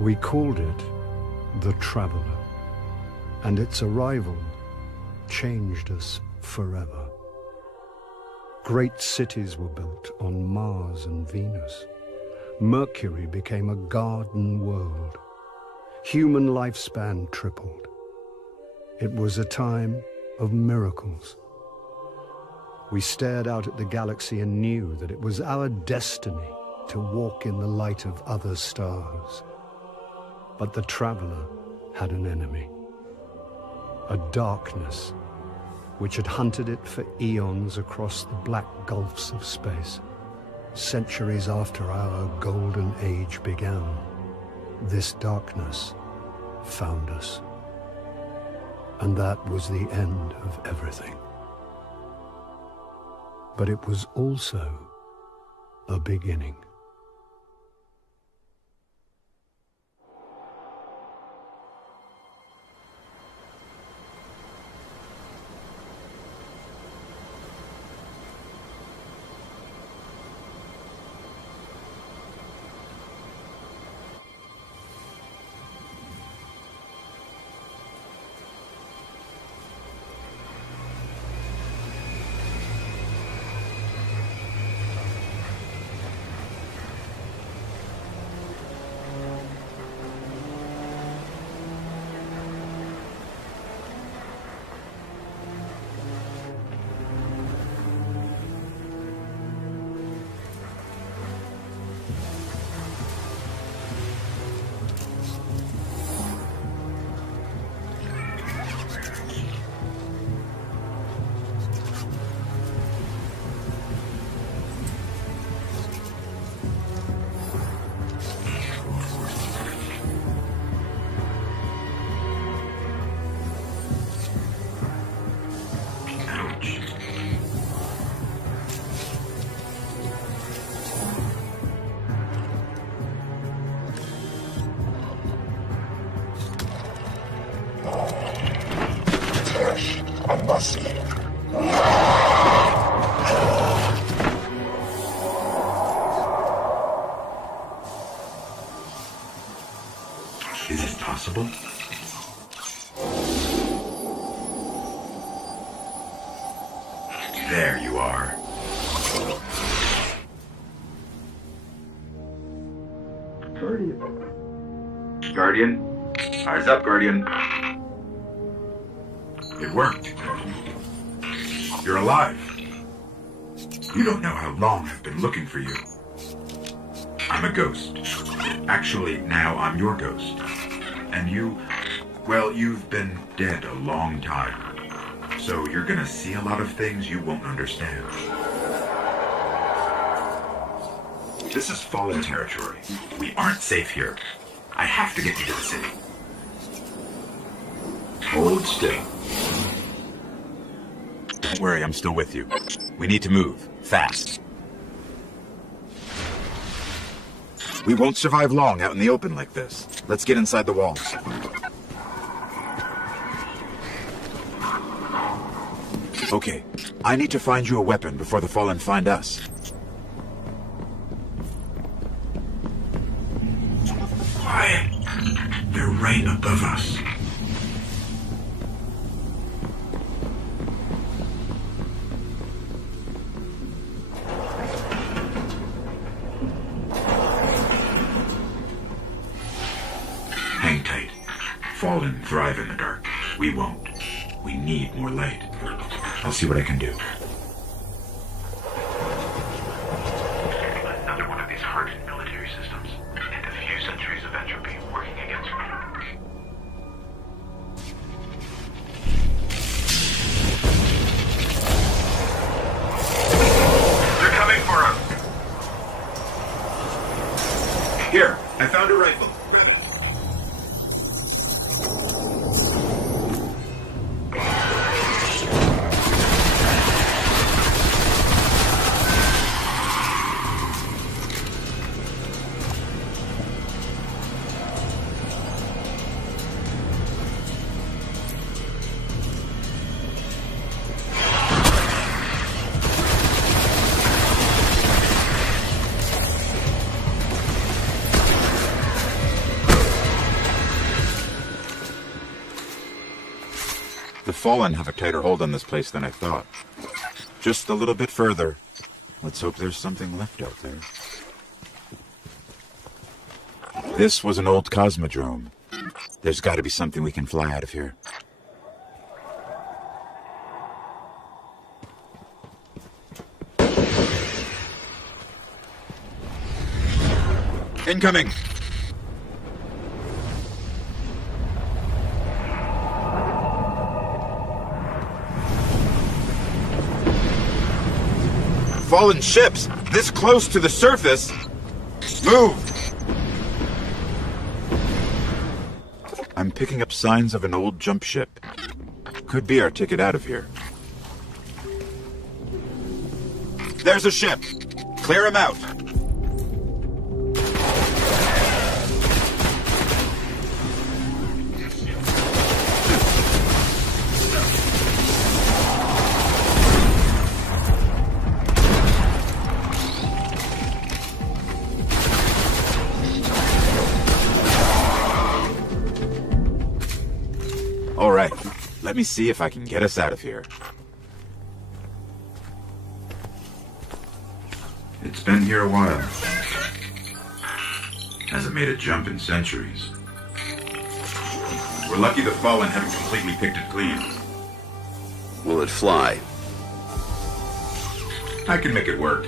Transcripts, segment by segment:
We called it the Traveler, and its arrival changed us forever. Great cities were built on Mars and Venus. Mercury became a garden world. Human lifespan tripled. It was a time of miracles. We stared out at the galaxy and knew that it was our destiny to walk in the light of other stars. But the Traveler had an enemy, a darkness which had hunted it for eons across the black gulfs of space. Centuries after our golden age began, this darkness found us. And that was the end of everything. But it was also a beginning. Is it possible? There you are. Guardian? Eyes up, Guardian. It worked. You're alive. You don't know how long I've been looking for you. I'm a ghost. Actually, now I'm your ghost. And you Well, you've been dead a long time. So you're gonna see a lot of things you won't understand. This is fallen territory. We aren't safe here. I have to get you to the city. Hold still. Don't worry, I'm still with you. We need to move. Fast. We won't survive long out in the open like this. Let's get inside the walls. Okay, I need to find you a weapon before the Fallen find us. Quiet. They're right above us. Hang tight. Fallen thrive in the dark. We won't. We need more light. I'll see what I can do. Another one of these hardened military systems, and a few centuries of entropy working against me. They're coming for us! Here, I found a rifle. The Fallen have a tighter hold on this place than I thought. Just a little bit further. Let's hope there's something left out there. This was an old cosmodrome. There's got to be something we can fly out of here. Incoming! Fallen ships, this close to the surface. Move! I'm picking up signs of an old jump ship. Could be our ticket out of here. There's a ship. Clear him out. All right, let me see if I can get us out of here. It's been here a while. Hasn't made a jump in centuries. We're lucky the Fallen haven't completely picked it clean. Will it fly? I can make it work.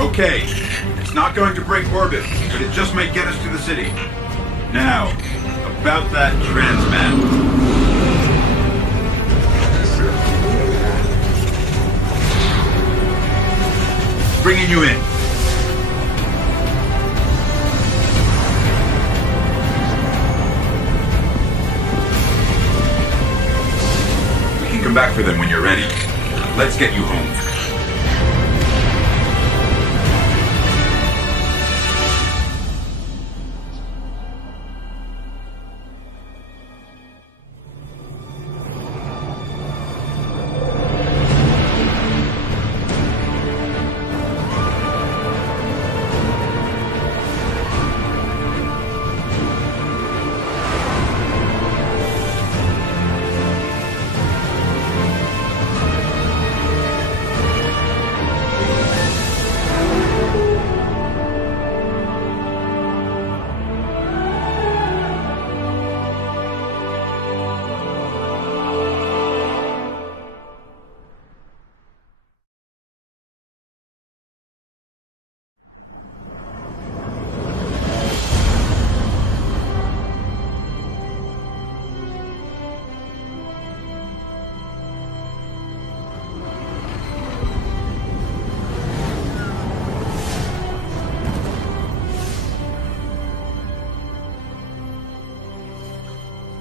Okay, it's not going to break orbit, but it just might get us to the city. Now, about that transmat. Bringing you in. We can come back for them when you're ready. Let's get you home.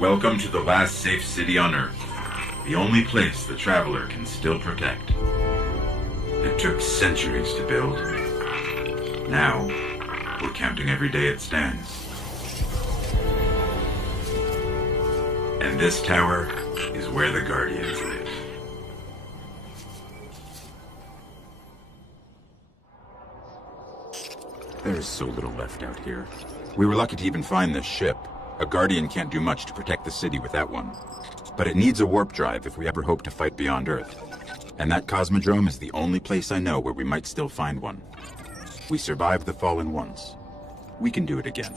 Welcome to the last safe city on Earth. The only place the Traveler can still protect. It took centuries to build. Now, we're counting every day it stands. And this tower is where the Guardians live. There's so little left out here. We were lucky to even find this ship. A Guardian can't do much to protect the city with that one. But it needs a warp drive if we ever hope to fight beyond Earth. And that Cosmodrome is the only place I know where we might still find one. We survived the Fallen once. We can do it again.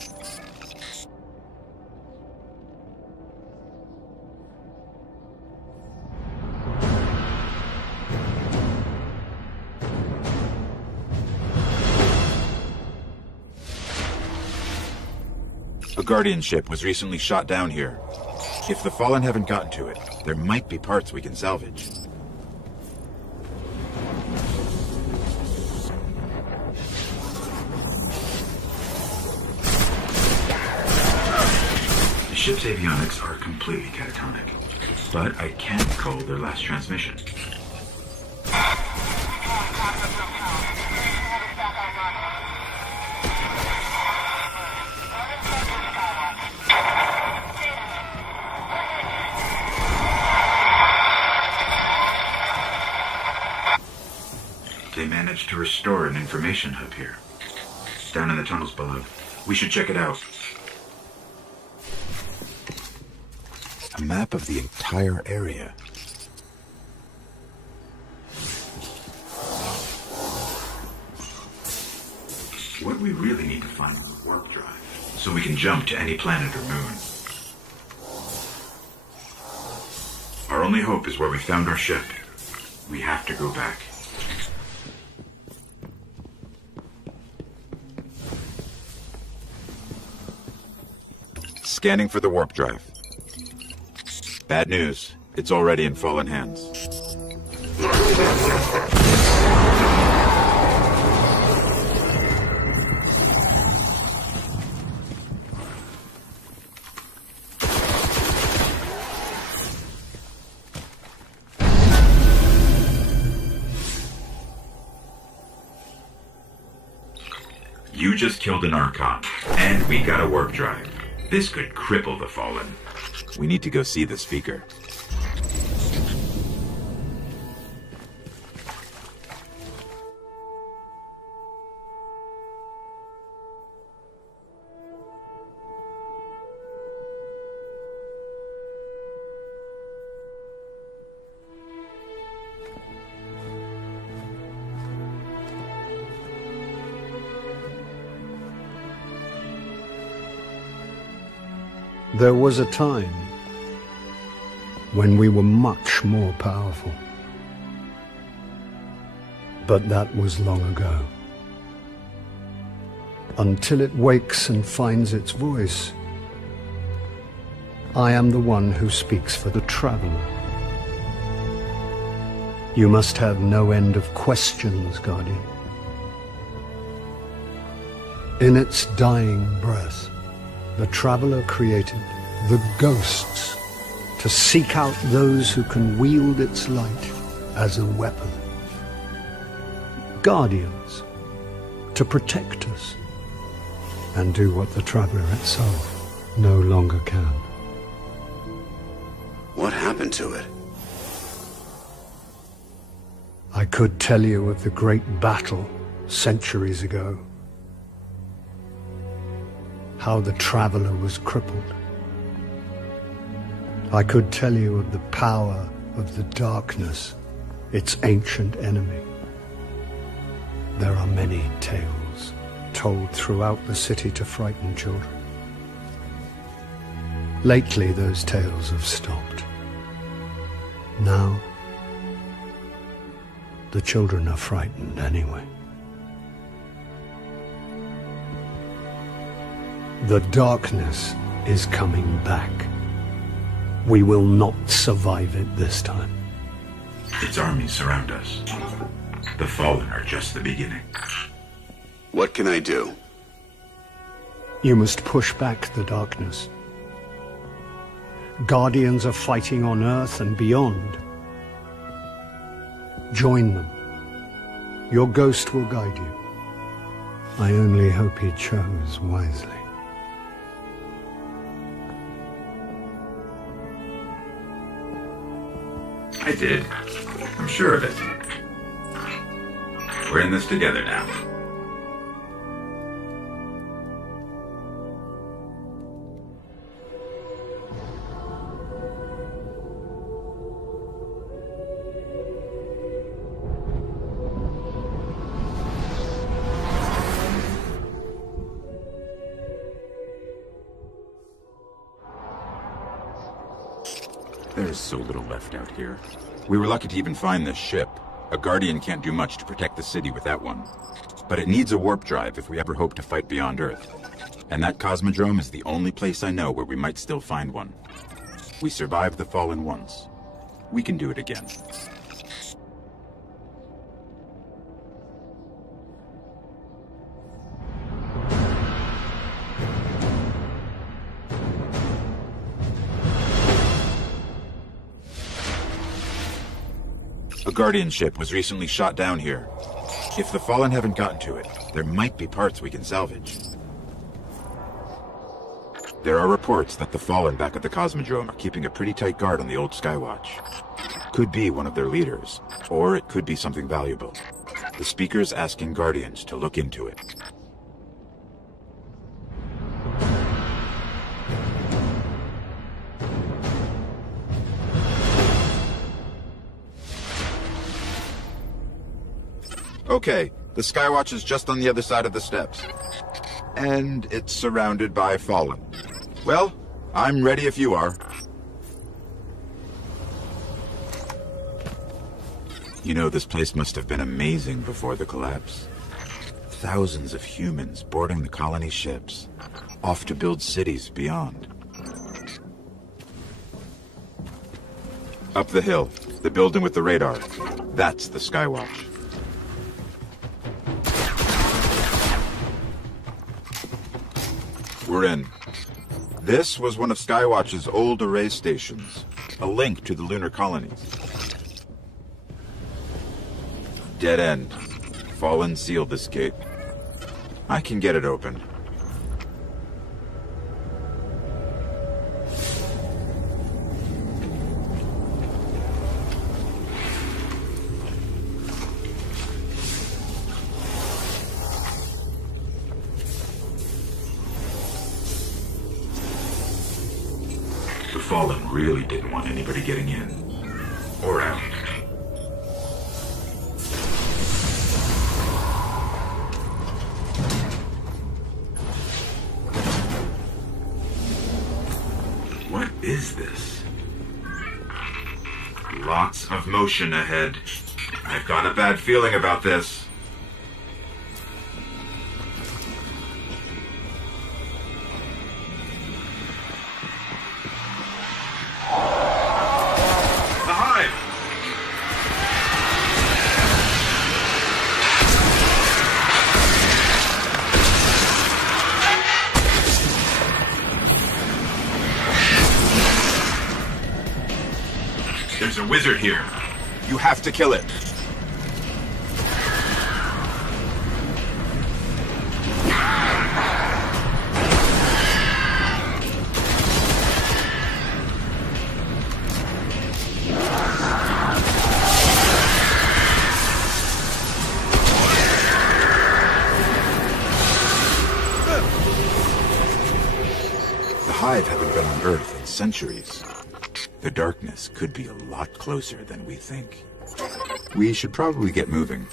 A Guardian ship was recently shot down here. If the Fallen haven't gotten to it, there might be parts we can salvage. The ship's avionics are completely catatonic, but I can't call their last transmission. They managed to restore an information hub here. Down in the tunnels below. We should check it out. A map of the entire area. What we really need to find is a warp drive, so we can jump to any planet or moon. Our only hope is where we found our ship. We have to go back. Scanning for the warp drive. Bad news. It's already in Fallen hands. You just killed an Archon, and we got a warp drive. This could cripple the Fallen. We need to go see the speaker. There was a time when we were much more powerful. But that was long ago. Until it wakes and finds its voice, I am the one who speaks for the Traveler. You must have no end of questions, Guardian. In its dying breath, the Traveler created the ghosts to seek out those who can wield its light as a weapon. Guardians to protect us and do what the Traveler itself no longer can. What happened to it? I could tell you of the great battle centuries ago. How the Traveler was crippled. I could tell you of the power of the darkness, its ancient enemy. There are many tales told throughout the city to frighten children. Lately, those tales have stopped. Now, the children are frightened anyway. The darkness is coming back. We will not survive it this time. Its armies surround us. The Fallen are just the beginning. What can I do? You must push back the darkness. Guardians are fighting on Earth and beyond. Join them. Your ghost will guide you. I only hope he chose wisely. I did. I'm sure of it. We're in this together now. There's so little left out here. We were lucky to even find this ship. A Guardian can't do much to protect the city with that one. But it needs a warp drive if we ever hope to fight beyond Earth. And that cosmodrome is the only place I know where we might still find one. We survived the Fallen once. We can do it again. A Guardian ship was recently shot down here. If the Fallen haven't gotten to it, there might be parts we can salvage. There are reports that the Fallen back at the Cosmodrome are keeping a pretty tight guard on the old Skywatch. Could be one of their leaders, or it could be something valuable. The speaker's asking Guardians to look into it. Okay, the Skywatch is just on the other side of the steps. And it's surrounded by Fallen. Well, I'm ready if you are. You know, this place must have been amazing before the collapse. Thousands of humans boarding the colony ships, off to build cities beyond. Up the hill, the building with the radar. That's the Skywatch. We're in. This was one of Skywatch's old array stations, a link to the lunar colonies. Dead end. Fallen sealed this gate. I can get it open. The Fallen really didn't want anybody getting in. Or out. What is this? Lots of motion ahead. I've got a bad feeling about this. There's a wizard here. You have to kill it. The Hive haven't been on Earth in centuries. The darkness could be a lot closer than we think. We should probably get moving.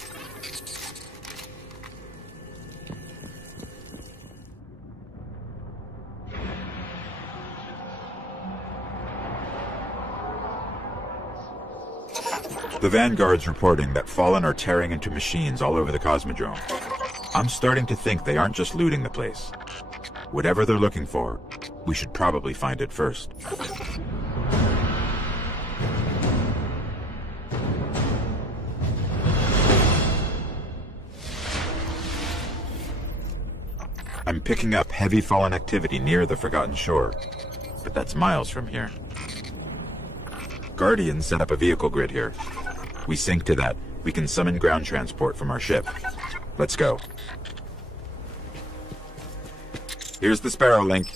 The Vanguard's reporting that Fallen are tearing into machines all over the Cosmodrome. I'm starting to think they aren't just looting the place. Whatever they're looking for, we should probably find it first. I'm picking up heavy Fallen activity near the Forgotten Shore, but that's miles from here. Guardians set up a vehicle grid here. We sync to that. We can summon ground transport from our ship. Let's go. Here's the Sparrow link.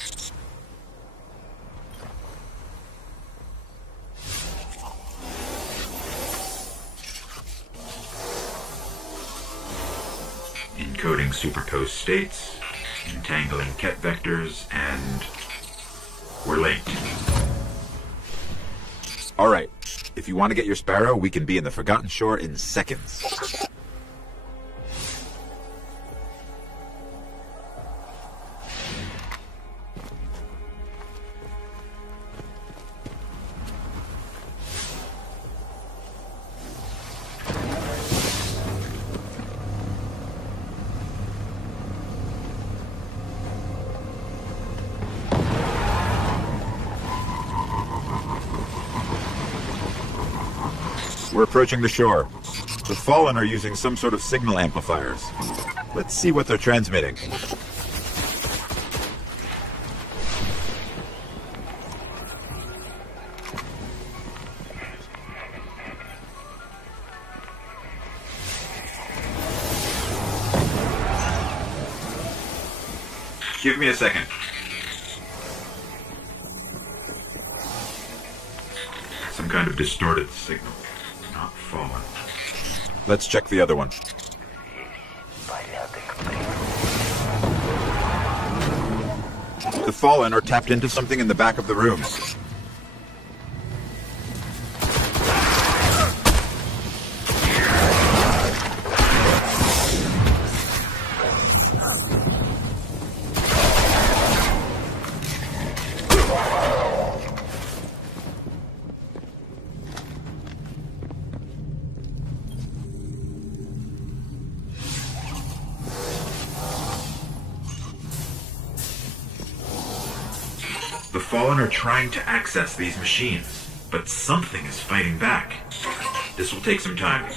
Encoding superposed states, entangling ket vectors, and we're late. All right. If you want to get your Sparrow, we can be in the Forgotten Shore in seconds. We're approaching the shore. The Fallen are using some sort of signal amplifiers. Let's see what they're transmitting. Give me a second. Some kind of distorted signal. Not Fallen. Let's check the other one. The Fallen are tapped into something in the back of the room. The Fallen are trying to access these machines, but something is fighting back. This will take some time.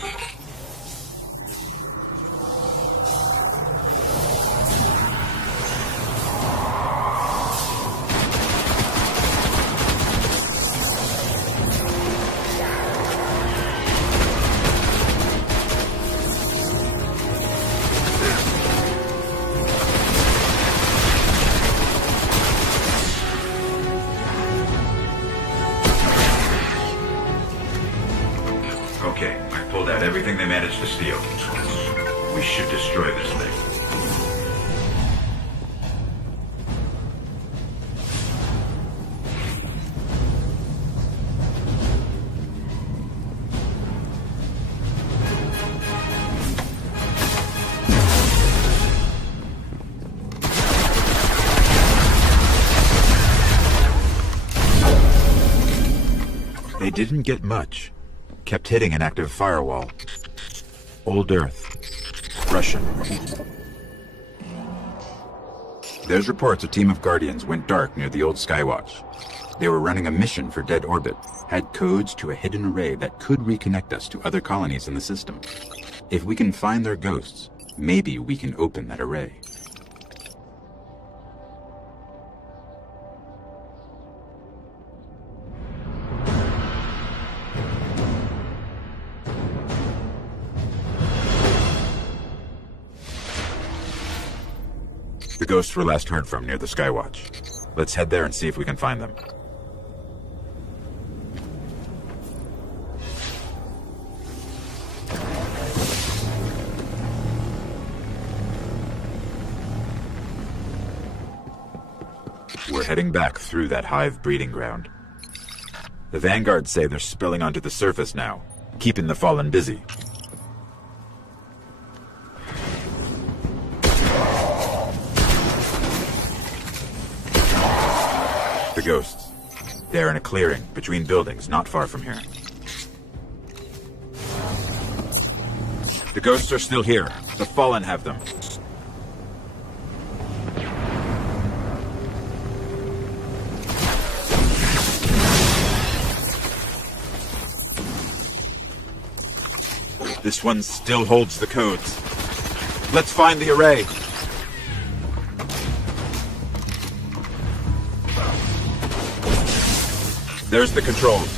Okay, I pulled out everything they managed to steal. We should destroy this thing. They didn't get much. Kept hitting an active firewall. Old Earth. Russian. There's reports a team of Guardians went dark near the old Skywatch. They were running a mission for Dead Orbit, had codes to a hidden array that could reconnect us to other colonies in the system. If we can find their ghosts, maybe we can open that array. The ghosts were last heard from near the Skywatch. Let's head there and see if we can find them. We're heading back through that hive breeding ground. The Vanguards say they're spilling onto the surface now, keeping the Fallen busy. The ghosts. They're in a clearing between buildings not far from here. The ghosts are still here. The Fallen have them. This one still holds the codes. Let's find the array. There's the controls.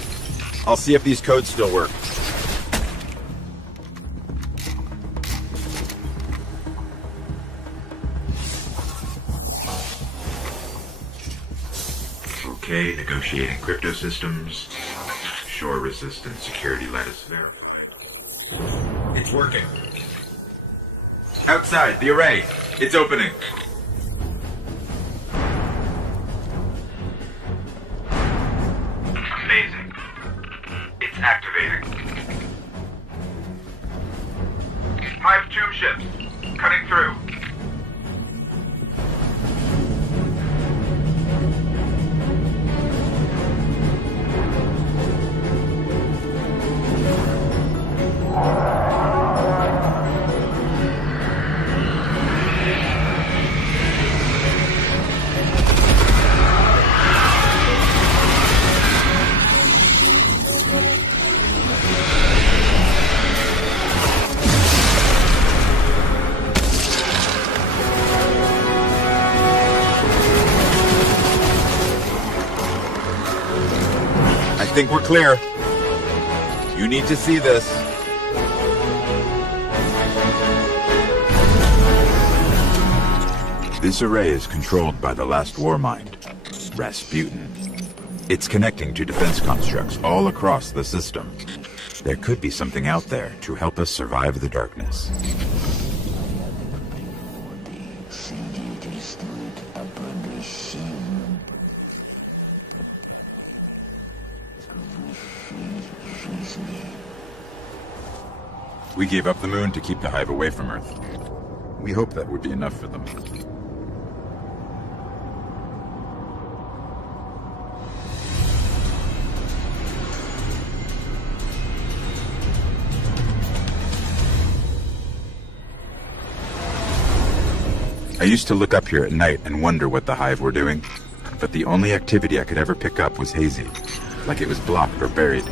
I'll see if these codes still work. Okay, negotiating crypto systems. Shore resistant security lattice verified. It's working. Outside, the array. It's opening. Amazing. It's activating. Hive tube ships. Cutting through. I think we're clear. You need to see this. This array is controlled by the last war mind, Rasputin. It's connecting to defense constructs all across the system. There could be something out there to help us survive the darkness. We gave up the moon to keep the Hive away from Earth. We hope that would be enough for them. I used to look up here at night and wonder what the Hive were doing, but the only activity I could ever pick up was hazy, like it was blocked or buried.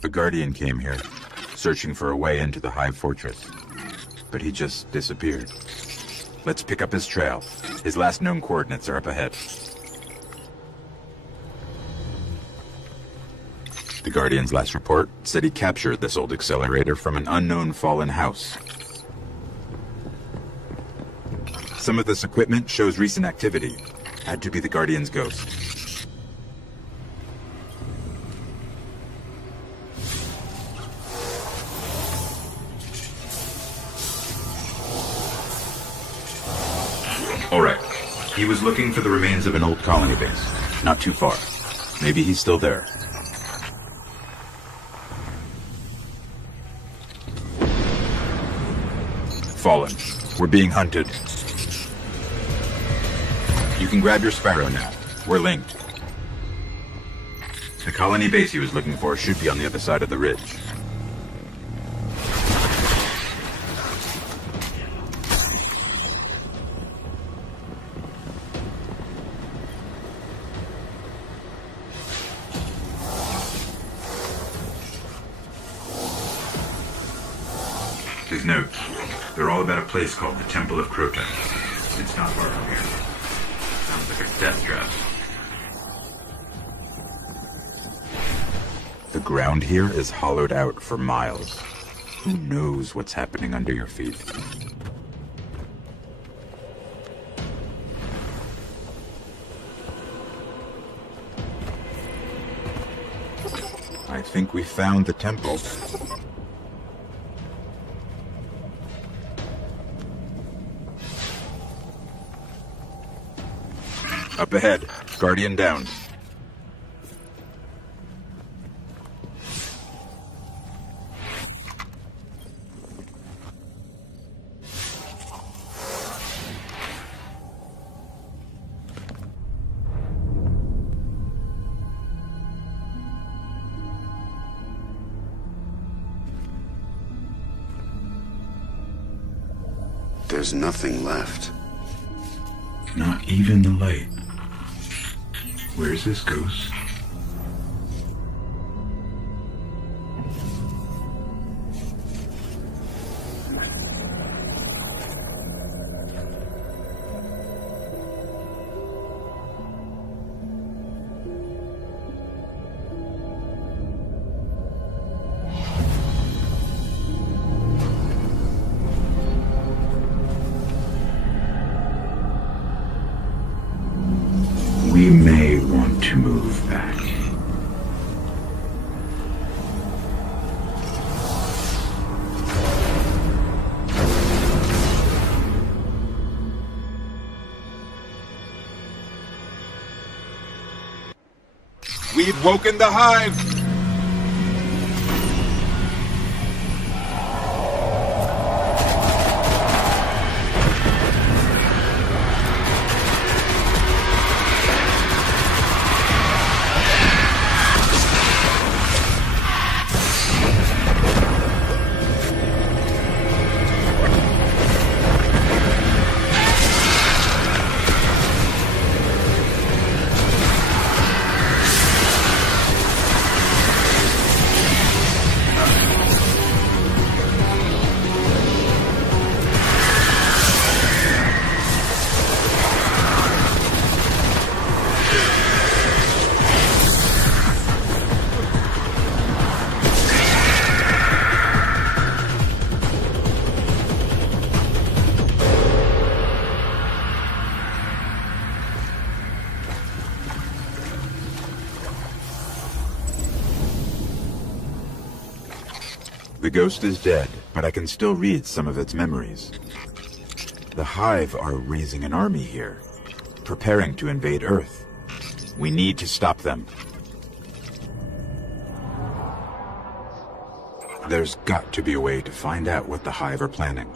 The Guardian came here, searching for a way into the Hive fortress, but he just disappeared. Let's pick up his trail. His last known coordinates are up ahead. The Guardian's last report said he captured this old accelerator from an unknown fallen house. Some of this equipment shows recent activity. Had to be the Guardian's ghost. Alright. He was looking for the remains of an old colony base. Not too far. Maybe he's still there. Fallen. We're being hunted. You can grab your Sparrow now. We're linked. The colony base he was looking for should be on the other side of the ridge. His notes. They're all about a place called the Temple of Croton. It's not far from here. Sounds like a death trap. The ground here is hollowed out for miles. Who knows what's happening under your feet? I think we found the temple. Up ahead, Guardian down. There's nothing left. Not even the light. Where's this ghost? We may want to move back. We've woken the hive! The ghost is dead, but I can still read some of its memories. The Hive are raising an army here, preparing to invade Earth. We need to stop them. There's got to be a way to find out what the Hive are planning.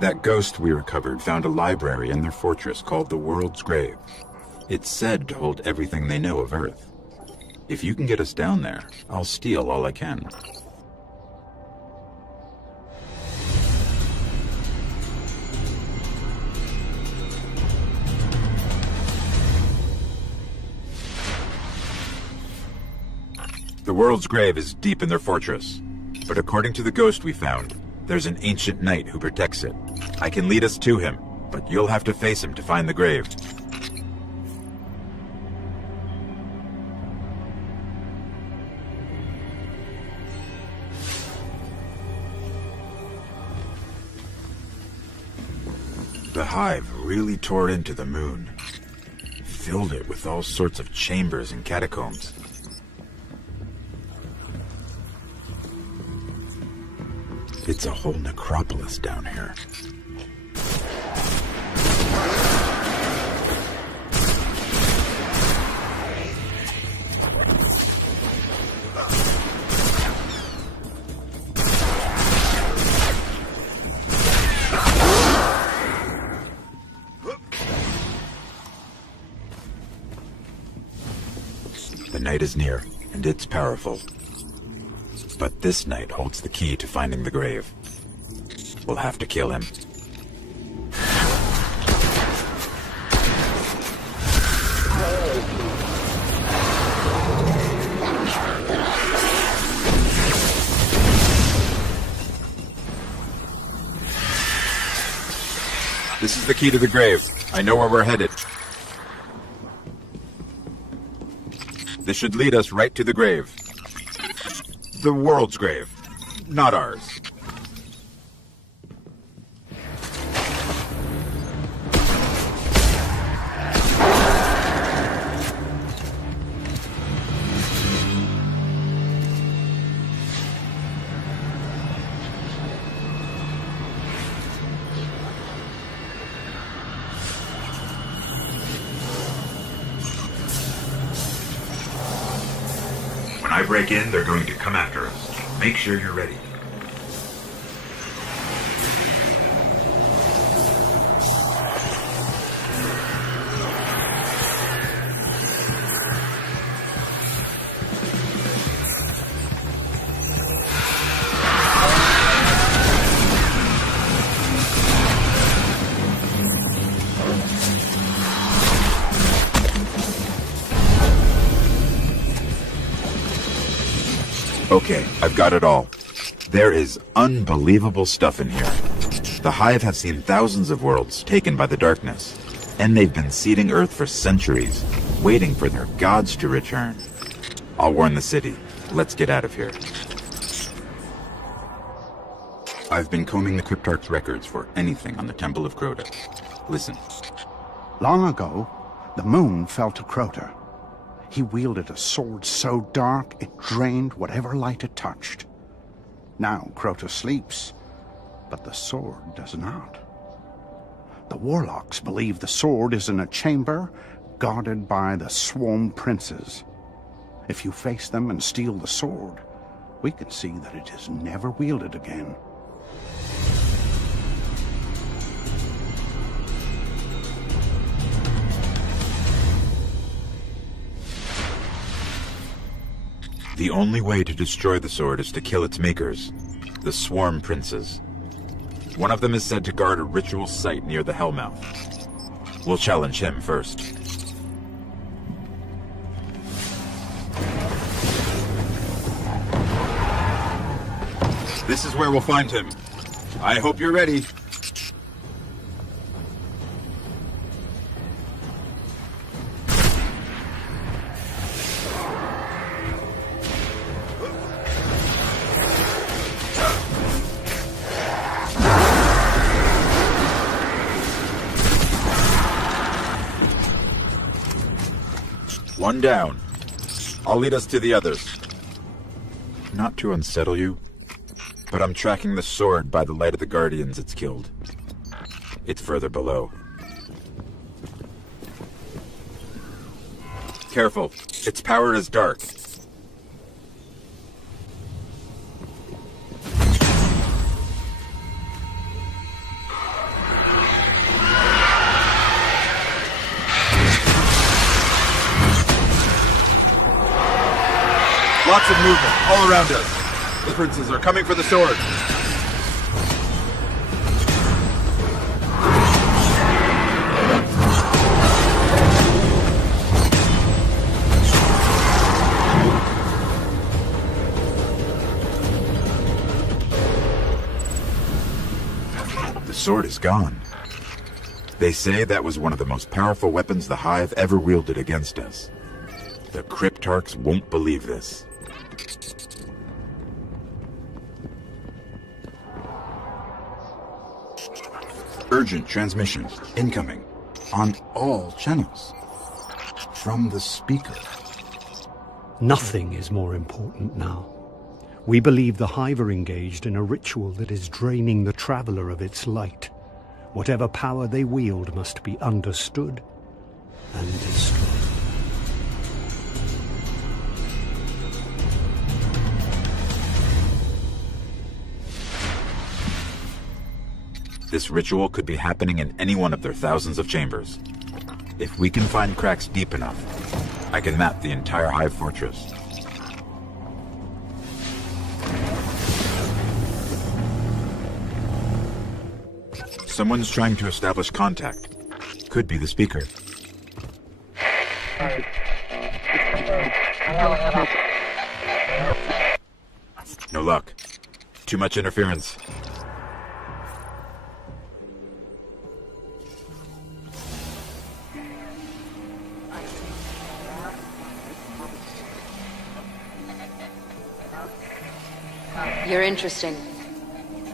That ghost we recovered found a library in their fortress called the World's Grave. It's said to hold everything they know of Earth. If you can get us down there, I'll steal all I can. The World's Grave is deep in their fortress, but according to the ghost we found, there's an ancient knight who protects it. I can lead us to him, but you'll have to face him to find the grave. The Hive really tore into the moon, filled it with all sorts of chambers and catacombs. It's a whole necropolis down here. The night is near, and it's powerful. But this knight holds the key to finding the grave. We'll have to kill him. This is the key to the grave. I know where we're headed. This should lead us right to the grave. The world's grave, not ours. When I break in, they're going to come after us. Make sure you're ready. Okay, I've got it all. There is unbelievable stuff in here. The Hive have seen thousands of worlds taken by the darkness, and they've been seeding Earth for centuries, waiting for their gods to return. I'll warn the city. Let's get out of here. I've been combing the Cryptarch's records for anything on the Temple of Crota. Listen. Long ago, the moon fell to Crota. He wielded a sword so dark it drained whatever light it touched. Now Crota sleeps, but the sword does not. The warlocks believe the sword is in a chamber guarded by the Swarm Princes. If you face them and steal the sword, we can see that it is never wielded again. The only way to destroy the sword is to kill its makers, the Swarm Princes. One of them is said to guard a ritual site near the Hellmouth. We'll challenge him first. This is where we'll find him. I hope you're ready. One down. I'll lead us to the others. Not to unsettle you, but I'm tracking the sword by the light of the Guardians it's killed. It's further below. Careful. Its power is dark. Lots of movement all around us. The princes are coming for the sword. The sword is gone. They say that was one of the most powerful weapons the Hive ever wielded against us. The Cryptarchs won't believe this. Urgent transmission, incoming, on all channels. From the speaker. Nothing is more important now. We believe the Hive are engaged in a ritual that is draining the Traveler of its light. Whatever power they wield must be understood and destroyed. This ritual could be happening in any one of their thousands of chambers. If we can find cracks deep enough, I can map the entire Hive fortress. Someone's trying to establish contact. Could be the speaker. No luck. Too much interference. You're interesting.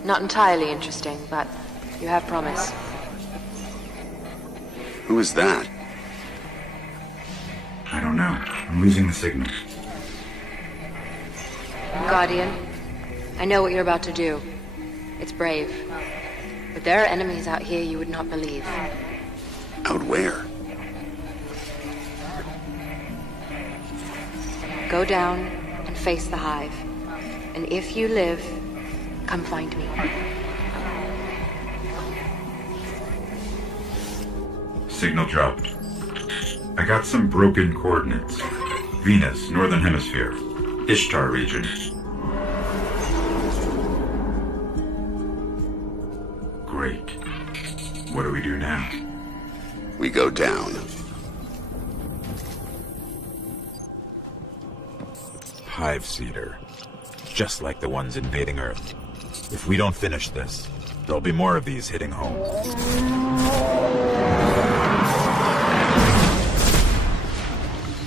Not entirely interesting, but you have promise. Who is that? I don't know. I'm losing the signal. Guardian, I know what you're about to do. It's brave. But there are enemies out here you would not believe. Out where? Go down and face the Hive. And if you live, come find me. Signal dropped. I got some broken coordinates. Venus, Northern Hemisphere. Ishtar region. Great. What do we do now? We go down. Hive Seeder. just like the ones invading Earth. If we don't finish this, there'll be more of these hitting home.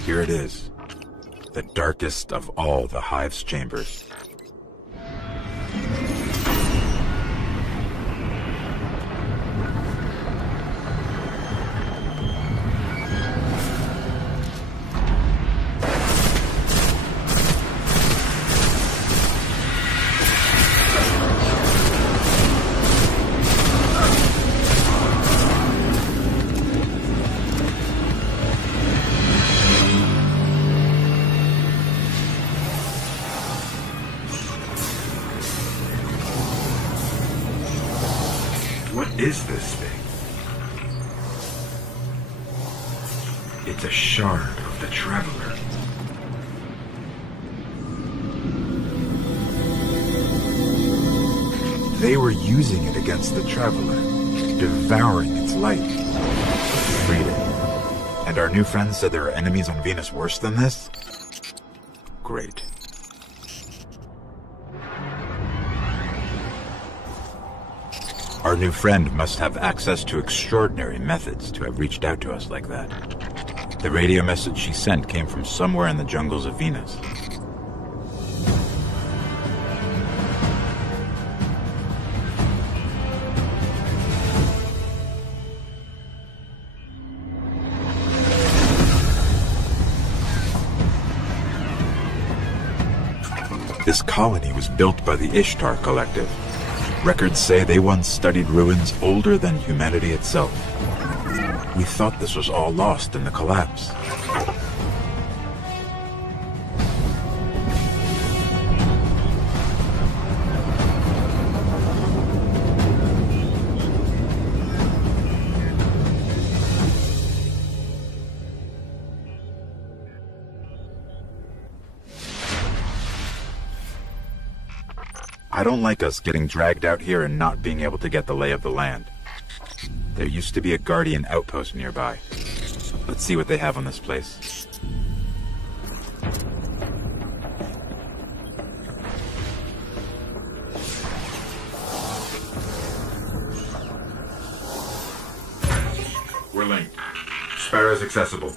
Here it is, the darkest of all the Hive's chambers. What is this thing? It's a shard of the Traveler. They were using it against the Traveler, devouring its light. Freed it. And our new friend said there are enemies on Venus worse than this? Great. Our new friend must have access to extraordinary methods to have reached out to us like that. The radio message she sent came from somewhere in the jungles of Venus. This colony was built by the Ishtar Collective. Records say they once studied ruins older than humanity itself. We thought this was all lost in the collapse. I don't like us getting dragged out here and not being able to get the lay of the land. There used to be a Guardian outpost nearby. Let's see what they have on this place. We're linked. Sparrow's accessible.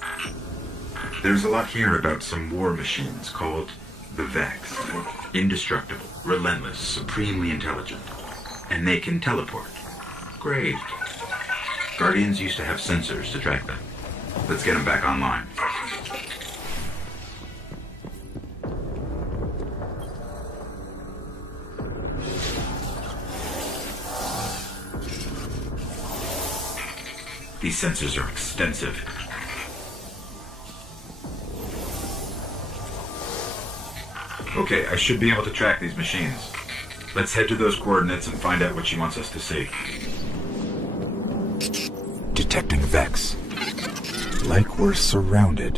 There's a lot here about some war machines called the Vex. Indestructible, relentless, supremely intelligent. And they can teleport. Great. Guardians used to have sensors to track them. Let's get them back online. These sensors are extensive. Okay, I should be able to track these machines. Let's head to those coordinates and find out what she wants us to see. Detecting Vex. Like we're surrounded.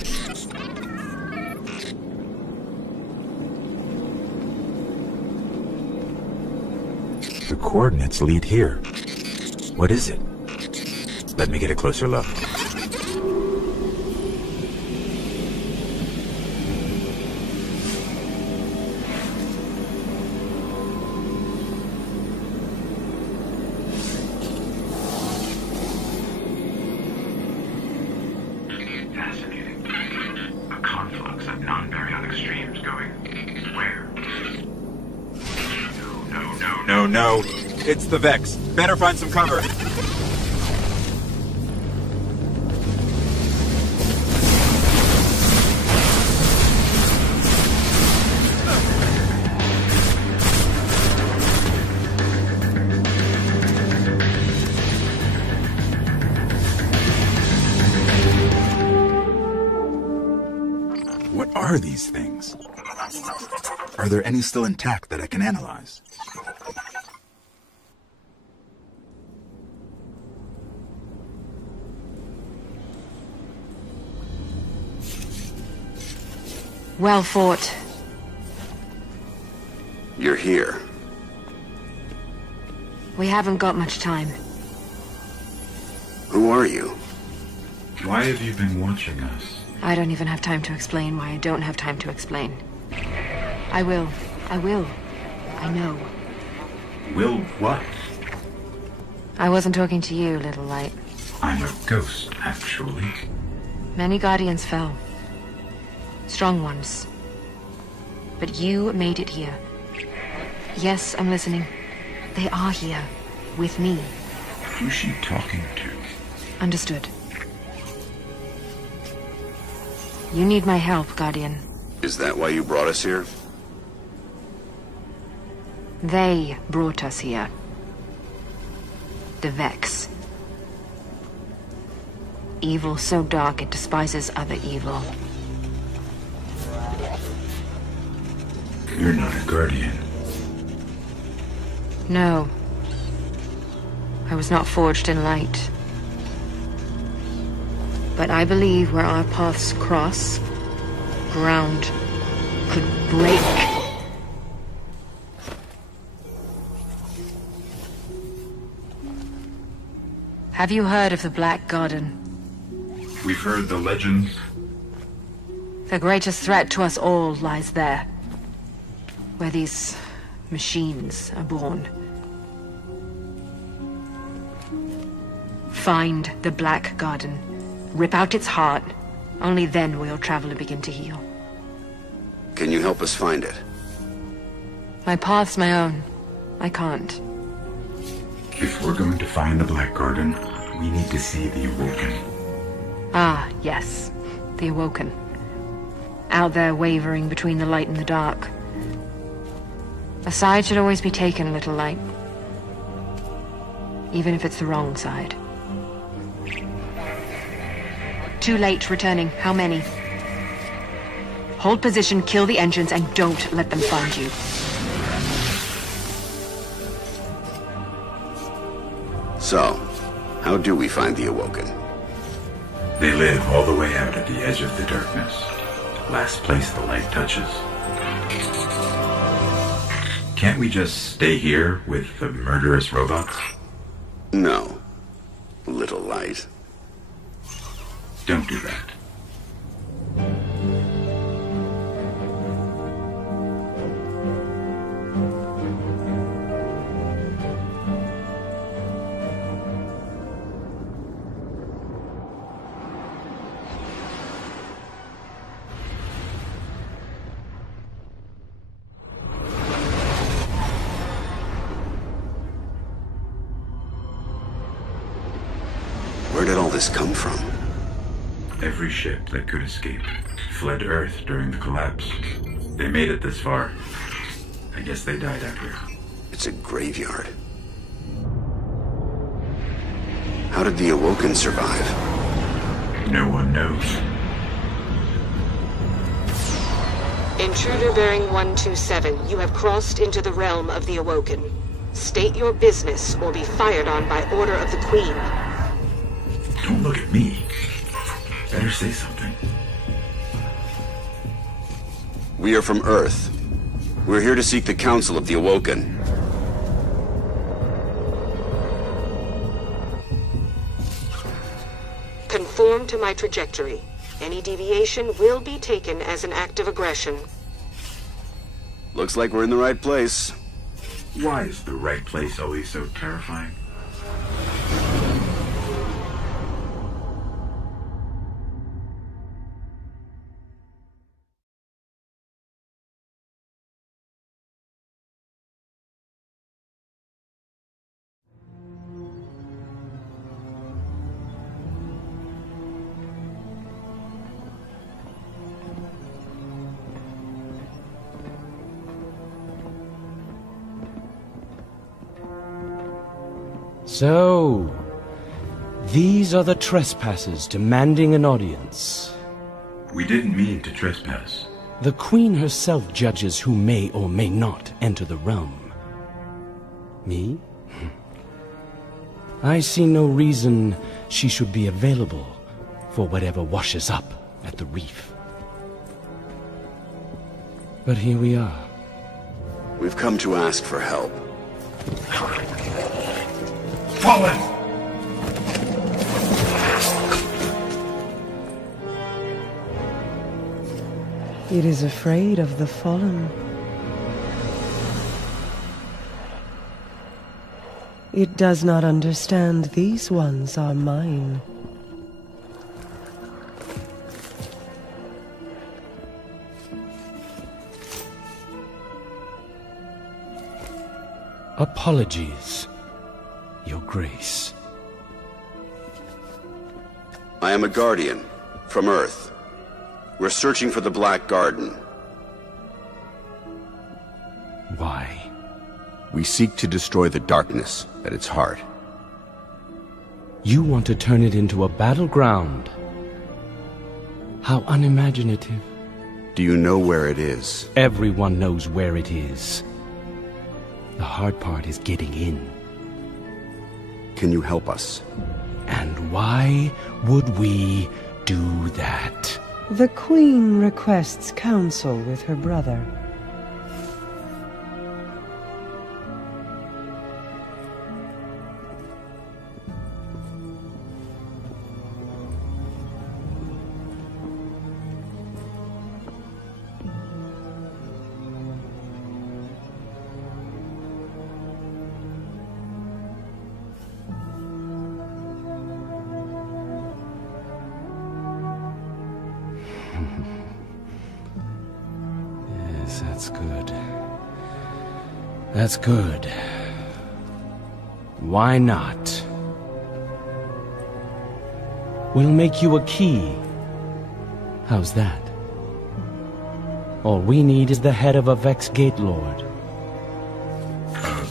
The coordinates lead here. What is it? Let me get a closer look. Fascinating. A conflux of non-baryonic streams going where? No. It's the Vex. Better find some cover. What are these things? Are there any still intact that I can analyze? Well fought. You're here. We haven't got much time. Who are you? Why have you been watching us? I don't even have time to explain why I don't have time to explain. I will. I will. I know. Will what? I wasn't talking to you, little light. I'm a ghost, actually. Many Guardians fell. Strong ones. But you made it here. Yes, I'm listening. They are here. With me. Who's she talking to? Understood. You need my help, Guardian. Is that why you brought us here? They brought us here. The Vex. Evil so dark it despises other evil. You're not a Guardian. No. I was not forged in light. But I believe where our paths cross, ground could break. Have you heard of the Black Garden? We've heard the legends. The greatest threat to us all lies there. Where these machines are born. Find the Black Garden. Rip out its heart. Only then will your traveler begin to heal. Can you help us find it? My path's my own. I can't. If we're going to find the Black Garden, we need to see the Awoken. Ah, yes. The Awoken. Out there wavering between the light and the dark. A side should always be taken, little light. Even if it's the wrong side. Too late returning. How many? Hold position, kill the engines, and don't let them find you. So, how do we find the Awoken? They live all the way out at the edge of the darkness. Last place the light touches. Can't we just stay here with the murderous robots? No. Little light. Don't do that. Where did all this come from? Every ship that could escape fled Earth during the collapse. They made it this far. I guess they died out here. It's a graveyard. How did the Awoken survive? No one knows. Intruder bearing 127, you have crossed into the realm of the Awoken. State your business or be fired on by order of the Queen. Don't look at me. Better say something. We are from Earth. We're here to seek the Council of the Awoken. Conform to my trajectory. Any deviation will be taken as an act of aggression. Looks like we're in the right place. Why is the right place always so terrifying? So, these are the trespassers demanding an audience. We didn't mean to trespass. The Queen herself judges who may or may not enter the realm. Me? I see no reason she should be available for whatever washes up at the reef. But here we are. We've come to ask for help. Fallen! It is afraid of the fallen. It does not understand these ones are mine. Apologies, Your Grace. I am a guardian from Earth. We're searching for the Black Garden. Why? We seek to destroy the darkness at its heart. You want to turn it into a battleground? How unimaginative. Do you know where it is? Everyone knows where it is. The hard part is getting in. Can you help us? And why would we do that? The Queen requests counsel with her brother. Yes, that's good. That's good. Why not? We'll make you a key. How's that? All we need is the head of a Vex Gate Lord.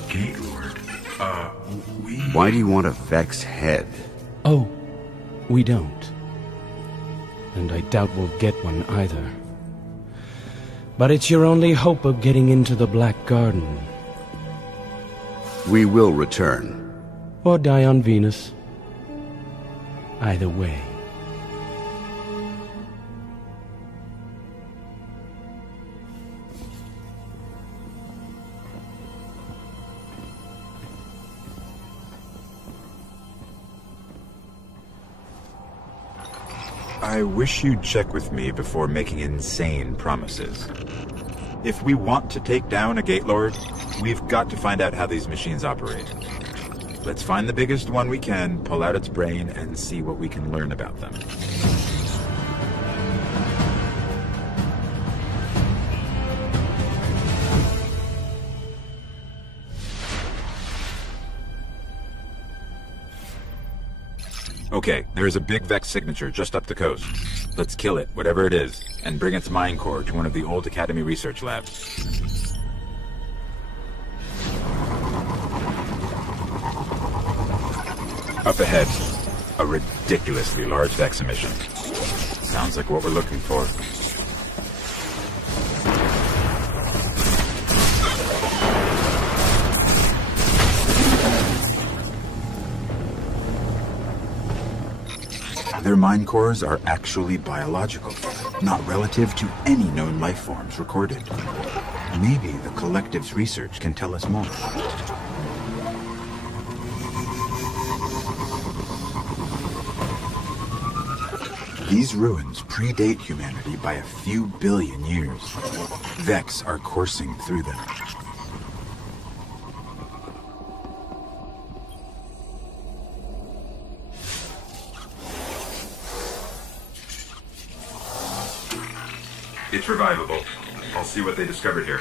Gate Lord? We... Why do you want a Vex head? Oh, we don't. And I doubt we'll get one either. But it's your only hope of getting into the Black Garden. We will return. Or die on Venus. Either way. I wish you'd check with me before making insane promises. If we want to take down a Gate Lord, we've got to find out how these machines operate. Let's find the biggest one we can, pull out its brain, and see what we can learn about them. Okay, there's a big Vex signature just up the coast. Let's kill it, whatever it is, and bring its mind core to one of the old Academy research labs. Up ahead, a ridiculously large Vex emission. Sounds like what we're looking for. Their mind cores are actually biological, not relative to any known life forms recorded. Maybe the collective's research can tell us more. These ruins predate humanity by a few billion years. Vex are coursing through them. It's revivable. I'll see what they discovered here.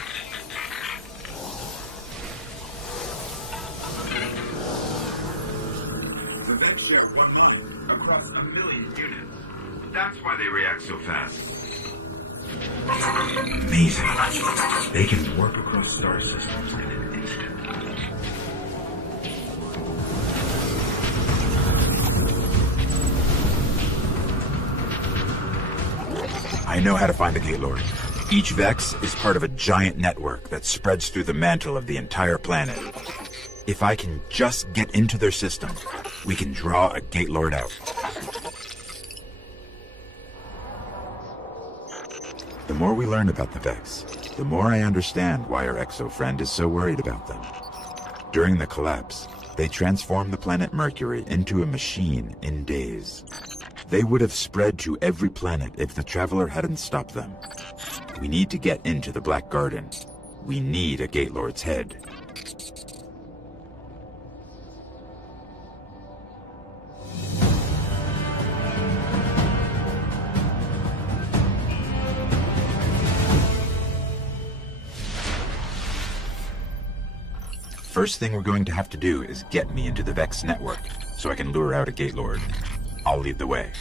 The Vex share 1 across 1 million units. That's why they react so fast. Amazing. They can warp across star systems in an instant. I know how to find the Gate Lord. Each Vex is part of a giant network that spreads through the mantle of the entire planet. If I can just get into their system, we can draw a Gate Lord out. The more we learn about the Vex, the more I understand why our Exo friend is so worried about them. During the collapse, they transformed the planet Mercury into a machine in days. They would have spread to every planet if the Traveler hadn't stopped them. We need to get into the Black Garden. We need a Gate Lord's head. first thing we're going to have to do is get me into the Vex network, so I can lure out a Gate Lord. I'll lead the way.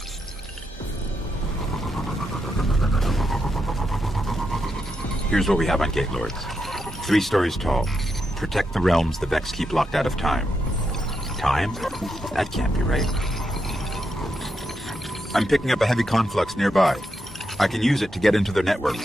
Here's what we have on Gate Lords. 3 stories tall. Protect the realms the Vex keep locked out of time. Time? That can't be right. I'm picking up a heavy conflux nearby. I can use it to get into their network.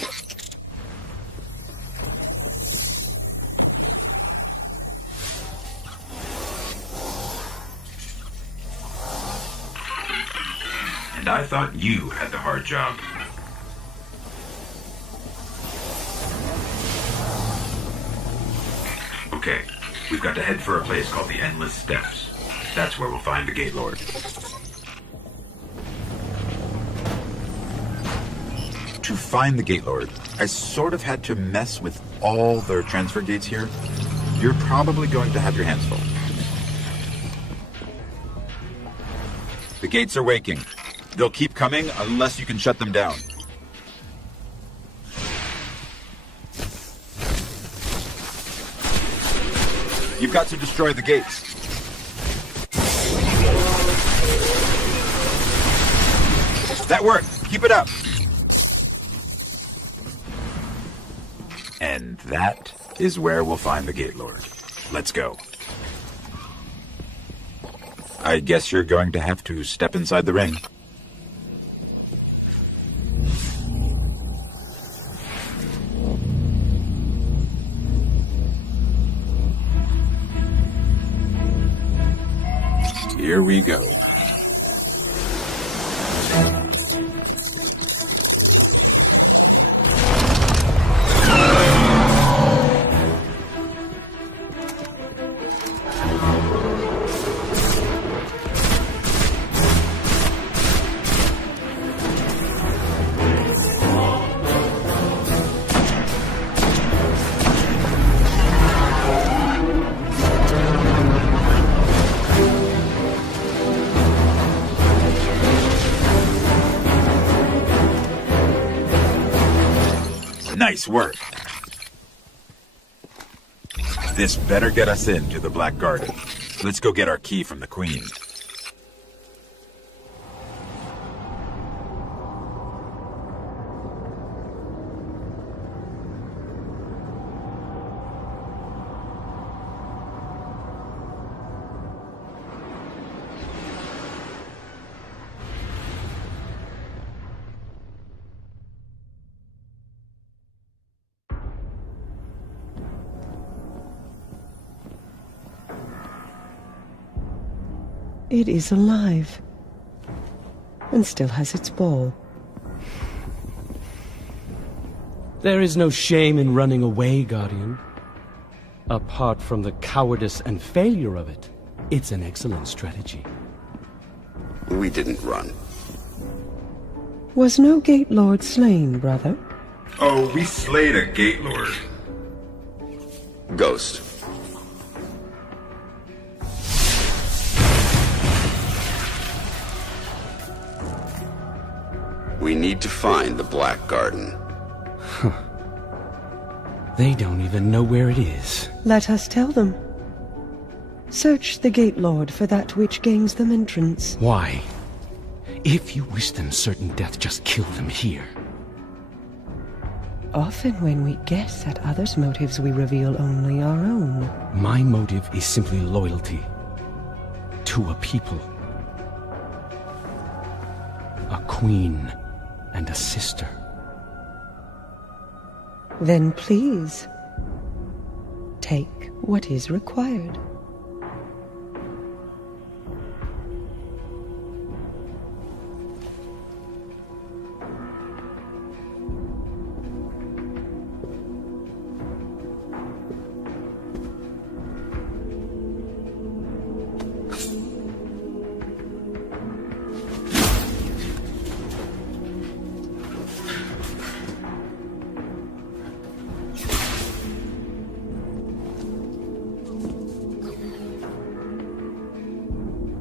And I thought you had the hard job. Okay, we've got to head for a place called the Endless Steps. That's where we'll find the Gate Lord. To find the Gate Lord, I sort of had to mess with all their transfer gates here. You're probably going to have your hands full. The gates are waking. They'll keep coming unless you can shut them down. You've got to destroy the gates. That worked. Keep it up. And that is where we'll find the Gate Lord. Let's go. I guess you're going to have to step inside the ring. Here we go. Nice work. This better get us into the Black Garden. Let's go get our key from the Queen. It is alive, and still has its ball. There is no shame in running away, Guardian. Apart from the cowardice and failure of it, it's an excellent strategy. We didn't run. Was no Gate Lord slain, brother? Oh, we slayed a Gate Lord. Ghost. We need to find the Black Garden. They don't even know where it is. Let us tell them. Search the Gate Lord for that which gains them entrance. Why? If you wish them certain death, just kill them here. Often when we guess at others' motives, we reveal only our own. My motive is simply loyalty to a people. A queen and a sister. Then please, take what is required.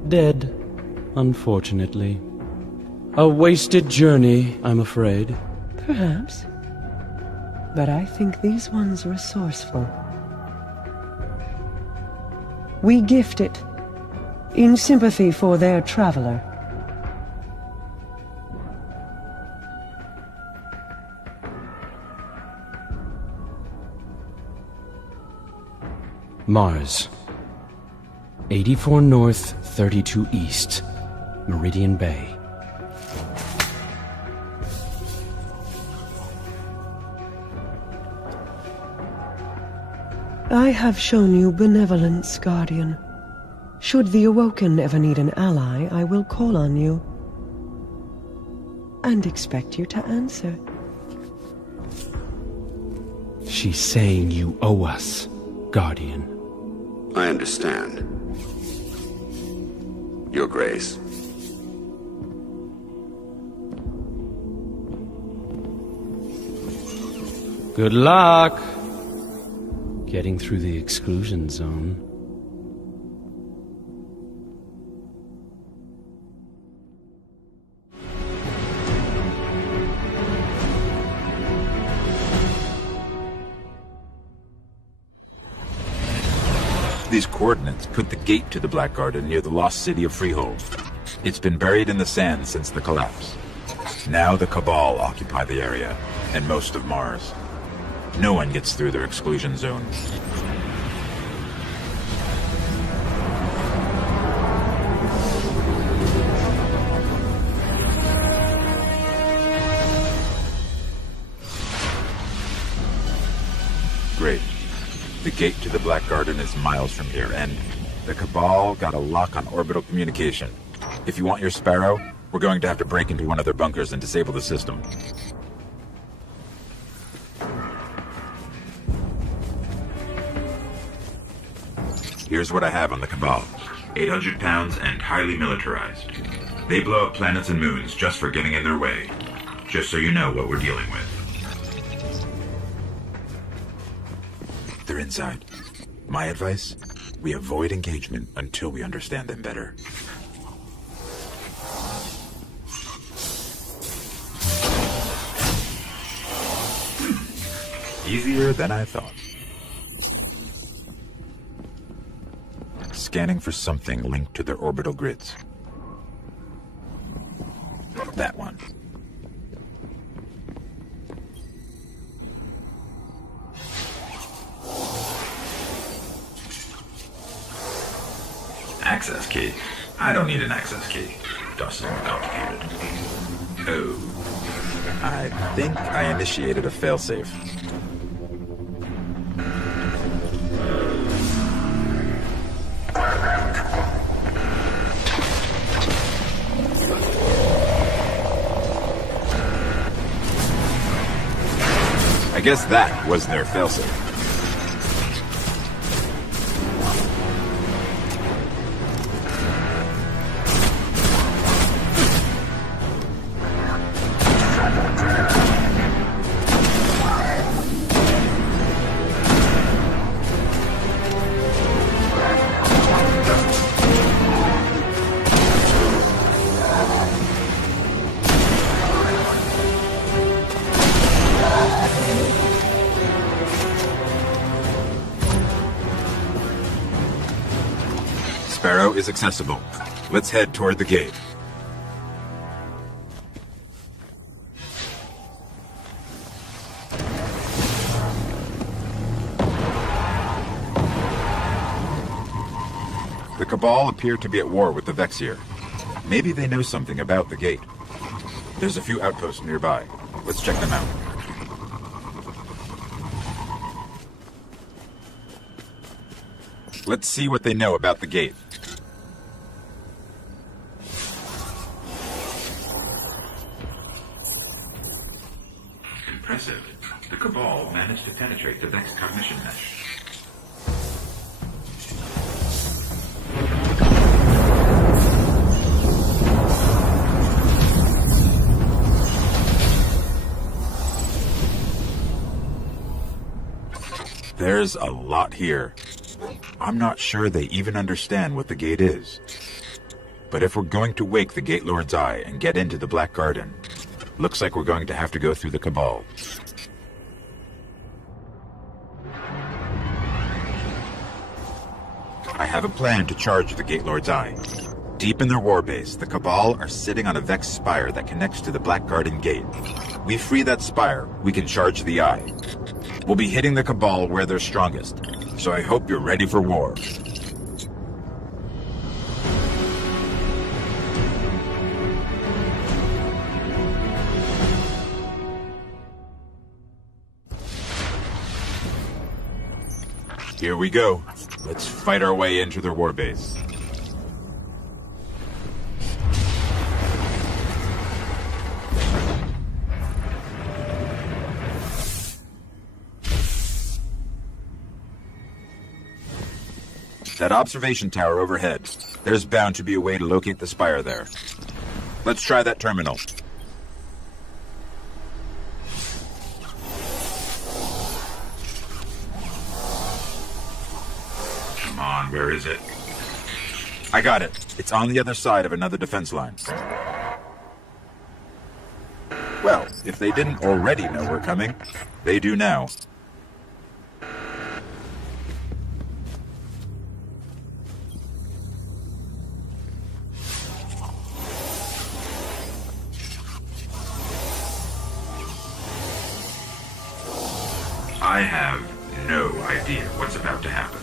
Dead, unfortunately. A wasted journey, I'm afraid. Perhaps. But I think these ones resourceful. We gift it, in sympathy for their traveler. Mars. 84 North, 32 East. Meridian Bay. I have shown you benevolence, Guardian. Should the Awoken ever need an ally, I will call on you. And expect you to answer. She's saying you owe us, Guardian. I understand. Your Grace. Good luck getting through the exclusion zone. These coordinates put the gate to the Black Garden near the lost city of Freehold. It's been buried in the sand since the collapse. Now the Cabal occupy the area, and most of Mars. No one gets through their exclusion zone. Great. The gate to the Black Garden is miles from here, and the Cabal got a lock on orbital communication. If you want your Sparrow, we're going to have to break into one of their bunkers and disable the system. Here's what I have on the Cabal. 800 pounds and highly militarized. They blow up planets and moons just for getting in their way. Just so you know what we're dealing with. They're inside. My advice? We avoid engagement until we understand them better. Easier than I thought. Scanning for something linked to their orbital grids. That one. Access key? I don't need an access key. Dust is more complicated. Oh. I think I initiated a failsafe. I guess that was their failsafe. Sparrow is accessible. Let's head toward the gate. The Cabal appear to be at war with the Vexier. Maybe they know something about the gate. There's a few outposts nearby. Let's check them out. Let's see what they know about the gate. Impressive. The Cabal managed to penetrate the Vex cognition mesh. There's a lot here. I'm not sure they even understand what the gate is. But if we're going to wake the Gate Lord's eye and get into the Black Garden, looks like we're going to have to go through the Cabal. I have a plan to charge the Gate Lord's Eye. Deep in their warbase, the Cabal are sitting on a Vex spire that connects to the Black Garden Gate. We free that spire, we can charge the Eye. We'll be hitting the Cabal where they're strongest, so I hope you're ready for war. Here we go. Let's fight our way into their warbase. That observation tower overhead. There's bound to be a way to locate the spire there. Let's try that terminal. Come on, where is it? I got it. It's on the other side of another defense line. Well, if they didn't already know we're coming, they do now. I have no idea what's about to happen.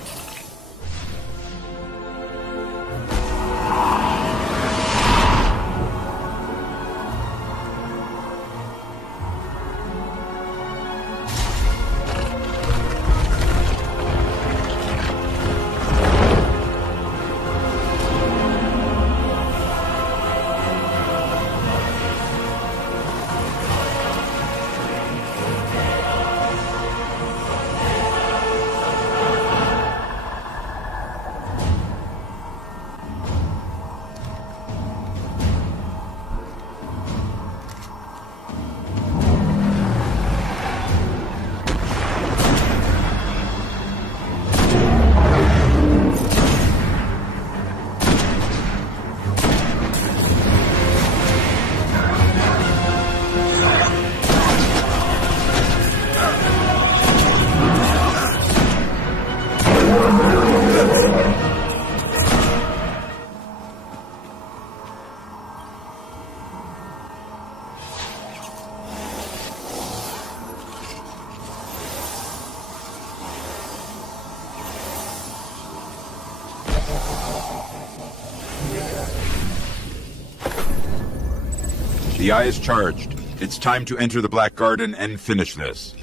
The Eye is charged. It's time to enter the Black Garden and finish this.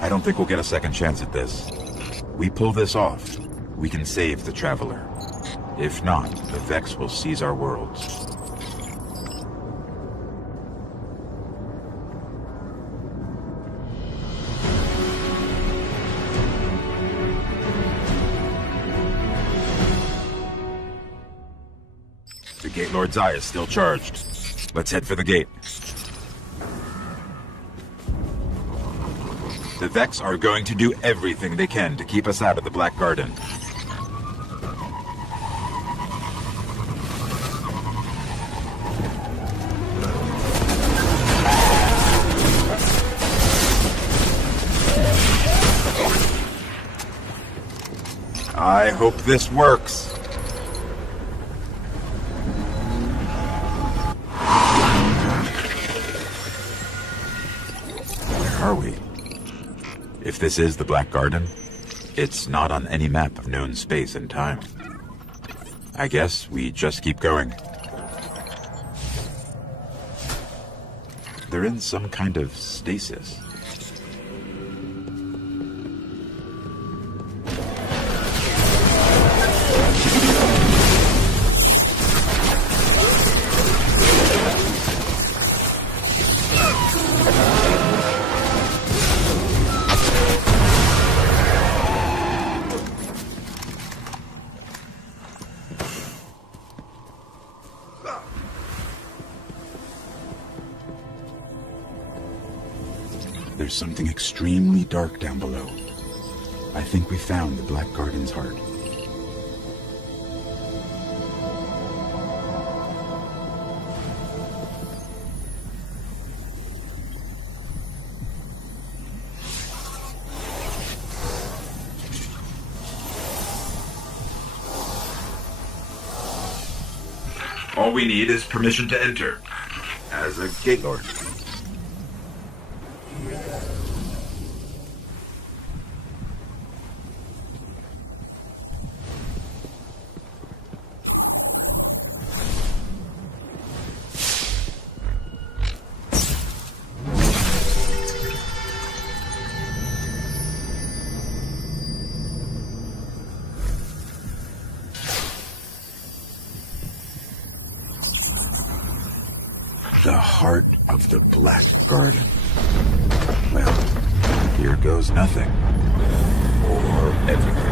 I don't think we'll get a second chance at this. We pull this off, we can save the Traveler. If not, the Vex will seize our worlds. The Gate Lord's Eye is still charged. Let's head for the gate. The Vex are going to do everything they can to keep us out of the Black Garden. I hope this works. Where are we? If this is the Black Garden, it's not on any map of known space and time. I guess we just keep going. They're in some kind of stasis. There's something extremely dark down below. I think we found the Black Garden's heart. All we need is permission to enter. As a gate lord. The heart of the Black Garden. Well, here goes nothing. Or everything.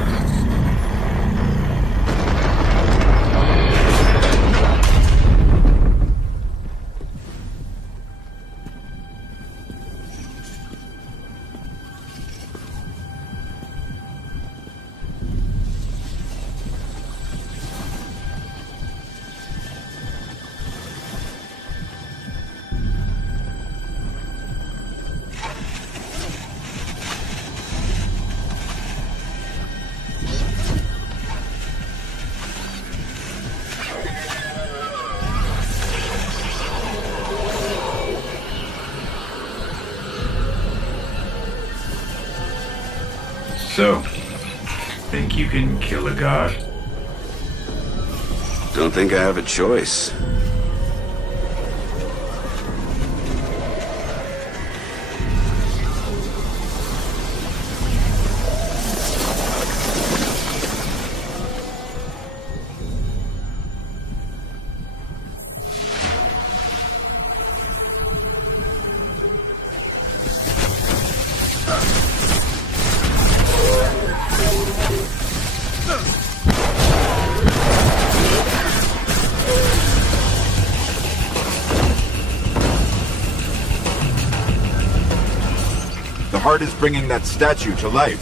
So, think you can kill a god? Don't think I have a choice. The heart is bringing that statue to life.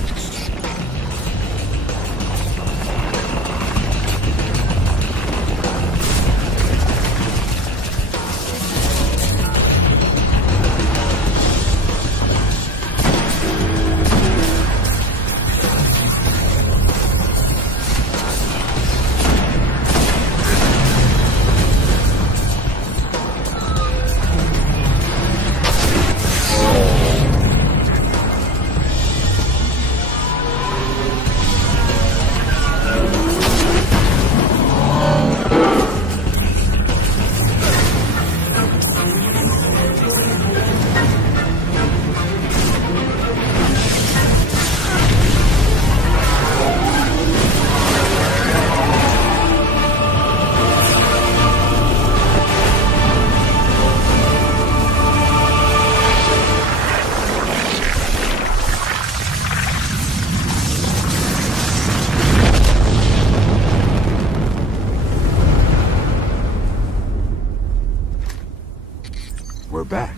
We're back.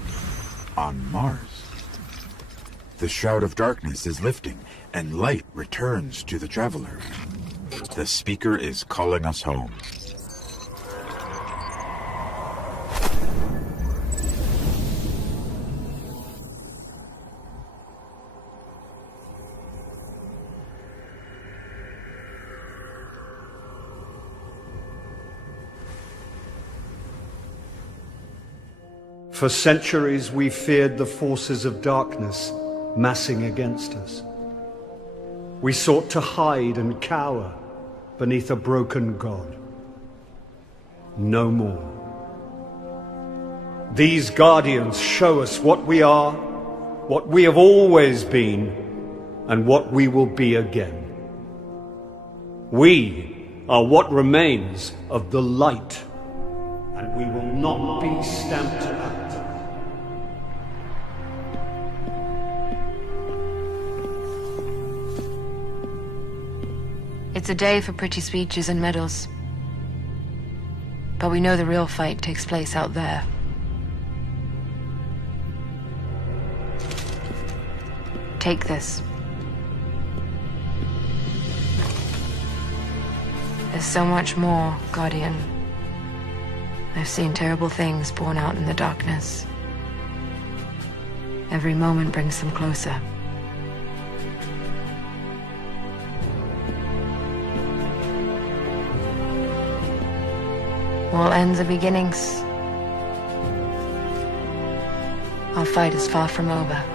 On Mars. The Shroud of Darkness is lifting, and light returns to the traveler. The speaker is calling us home. For centuries we feared the forces of darkness massing against us. We sought to hide and cower beneath a broken god. No more. These guardians show us what we are, what we have always been, and what we will be again. We are what remains of the light, and we will not be stamped out. It's a day for pretty speeches and medals. But we know the real fight takes place out there. Take this. There's so much more, Guardian. I've seen terrible things born out in the darkness. Every moment brings them closer. All ends are beginnings. Our fight is far from over.